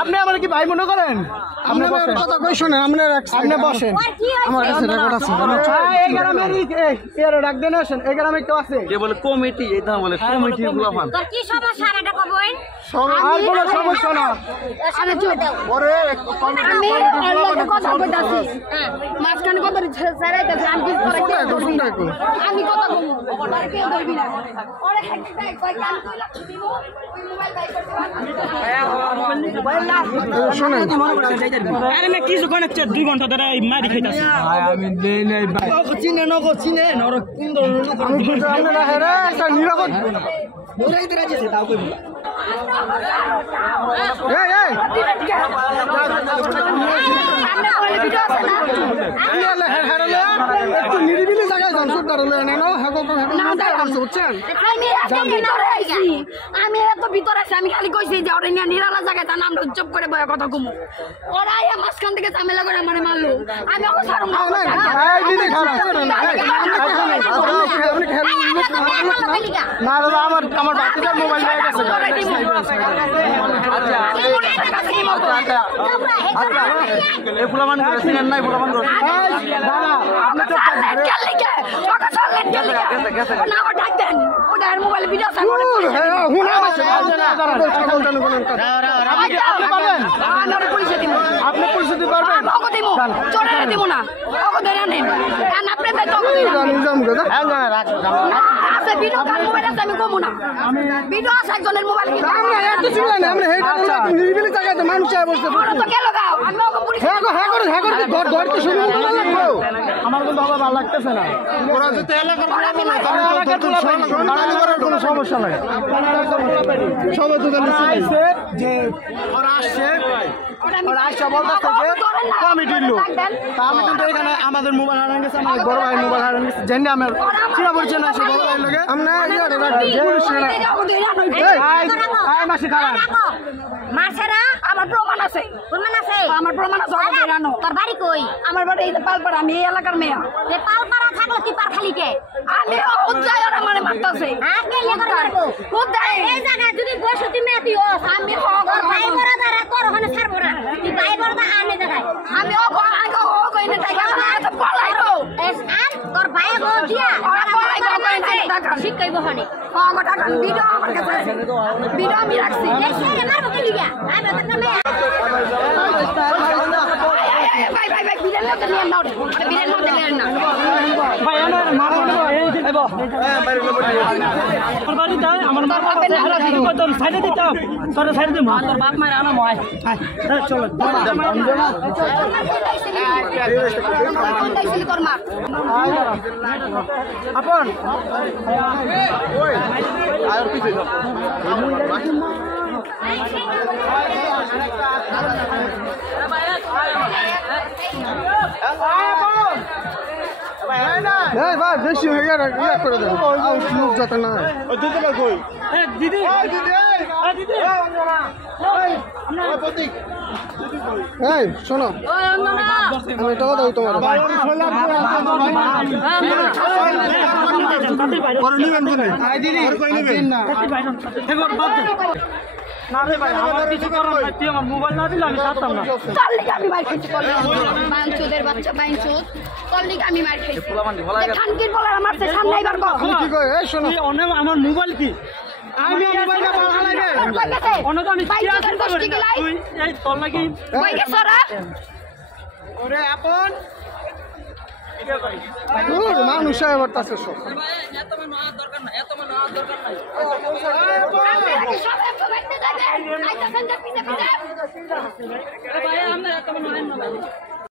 আপনি আমার কি ভাই মনে করেন? আপনি কথা কই শুনেন, আপনি বসেন, আমার কাছে রেকর্ড আছে। এই গ্রামের এর ডাক দেন আসেন, এই গ্রামে কেউ আছে? কে বলে কমিটি, এটা বলে কমিটি গুলাফান। তোর কি সমস্যা এটা কবেন? আর কোনো সমস্যা না। আরে চুপ দাও। পরে আমি অনলাইনে কথা বলতাছি। মাঝখানে কথা ছাড়াইতাছি, আমি কি করে কি করব? আমি কথা বলবো, ওরে কেউ ধরবি না। ওরে একটা কই কাম কইলা দিব, ওই মোবাইল বাই করতে পারবি। শুনেন, আরে মে কিছু কোন 2 ঘন্টা ধরে মারি খাইতাছি। আমি নেই নেই ভাই, চিনে নগো চিনে নর কিন আমি বুঝা না হেরে একটা নিরাপদ মোরাই দরা যেতে দাও কই। এই এই আমরা ওই ভিডিও আছে না? আমি আলে হেরালে একটু নিরিবিলি জায়গায় যান, সুদ ধরলে না না হাগো না দাও বুঝছেন? আমি এত ভিতরে আইছি, আমি এত ভিতরে আছি, আমি খালি কইছি যে ওরে নিয়ে নিরালা জায়গায় তা নাম চুপ করে বয় কথা কমু। ওরা আইয়া মাঝখান থেকে ঝামেলা করে আমারে মারলো, আমি ওকে ছাড়ব না। এই দিদি খারাপ করে না, না দাদা আমার বাচ্চাটার মোবাইল হয়ে গেছে। আচ্ছা এই ফুলামান চিনেন নাই? ফুলামান দাদা আপনি তো মোবাইল ভিডিও আপনি পরিচয় দিতে পারবেন? চড়ে দিব না, আপনি আছে ভিডিও কার মোবাইল আছে আমি কমু না ভিডিও আছে একজনের মোবাইল কি আমরা এত চিল্লাই না আমরা হেড আমরা নিরিবিলি জায়গাতে মানুষ চায় বসতে ওরা তো গেল গাও আমি ওকে পুলিশ হ্যাঁ করে ধর তো শুরু করতে লাগবে আমার কিন্তু হবে ভালো লাগতেছে না ওরা যদি এলাকার কোনো সমস্যা নাই সবাই তো আসছে যে ওরা আসছে ওরা আসছে বলতেছে যে কমিটির লোক তা আমি কিন্তু এখানে আমাদের মোবাইল হারান গেছে আমাদের বড় ভাই মোবাইল হারান গেছে জেনে আমার চিনা পরিচয় না সে বড় ভাই লোকে আমরা মাসি খারাপ মাছেরা আমার প্রমাণ আছে আমার প্রমাণ আছে তোর বাড়ি কই আমার বাড়ি এই পালপাড়া আমি এই এলাকার মেয়ে পালপাড়া থাকলে তুই পার খালিকে আমি উজ্জায় ওরা মানে মারতাছে হ্যাঁ কে লে করে মারবো উজ্জায় এই জায়গায় যদি বসে তুই মেতি ও আমি হগর ভাই বড় দাঁড়া তোর ওখানে ছাড়বো না তুই ভাই বড় দা আনে জায়গায় আমি ও কইনে টাকা তো পলাইবো আর তোর ভাই গো দিয়া শিখাইবো হনে হগর টাকা ভিডিও আমার কাছে আছে ভিডিও আমি রাখছি দেখছি রে মারবো কি লিয়া আমি তো মেয়ে ভাই বিলের মধ্যে নিয়ে নাও বিলের মধ্যে নিয়ে না ভাই আমার মারো এই দেবো তোর বাড়ি দাও আমার মা হারা দিতে কত সাইডে দিতাম তোর সাইডে দে তোর বাপ মার আনা মই চলো আপন ওই আর পিছে যাও এই ভাই বেশি হয়ে গেল ইয়া করে দাও আর মুখ যাতে না ওই দিতে পার কই এ দিদি দিদি দিদি এই শোনো ওই অঞ্জনা আমি এটা দাও তোমার পরে নিবেন দিনে আই দিদি আর কই নিবেন না না রে ভাই আমার কিছু করার নাই তুই আমার মোবাইল না দিলে আমি ছাড়তাম না কাল লিগে আমি মার খেতে করলাম বাইনচোদের বাচ্চা বাইনচোদ কাল লিগে আমি মার খেতে খানকির বলার আমার সে সামনে আইবার কো কি কই এই শোনো তুই অনে আমার মোবাইল কি আমি মোবাইলটা পাওয়া লাগে কই গেছে অনে তো আমি বাইনচোদের গোষ্ঠী গিলাই তুই এই তোর লাগি কই গেছে ওরা ওরে আপন দূর মানুষ এবার তাছে সব এত মন আর দরকার নাই এত মন আর দরকার নাই আপনি সব একটু বাইতে যাবেন আইতাছেন যে পিছে পিছে ভাই আমরা এত মন আর